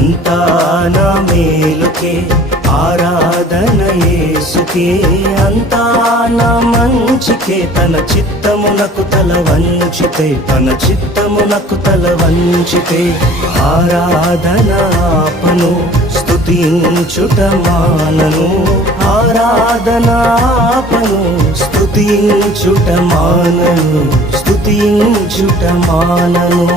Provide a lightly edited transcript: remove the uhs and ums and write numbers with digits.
అంతా నా మేలుకే ఆరాధన యేసుకే, అంతా నా మంచికే. తన చిత్తమునకు తల వంచితే, తన చిత్తమునకు తల వంచితే ఆరాధన ఆపను, స్తుతించుట మానను. ఆరాధన ఆపను, స్తుతించుట మానను, స్తుతించుట మానను.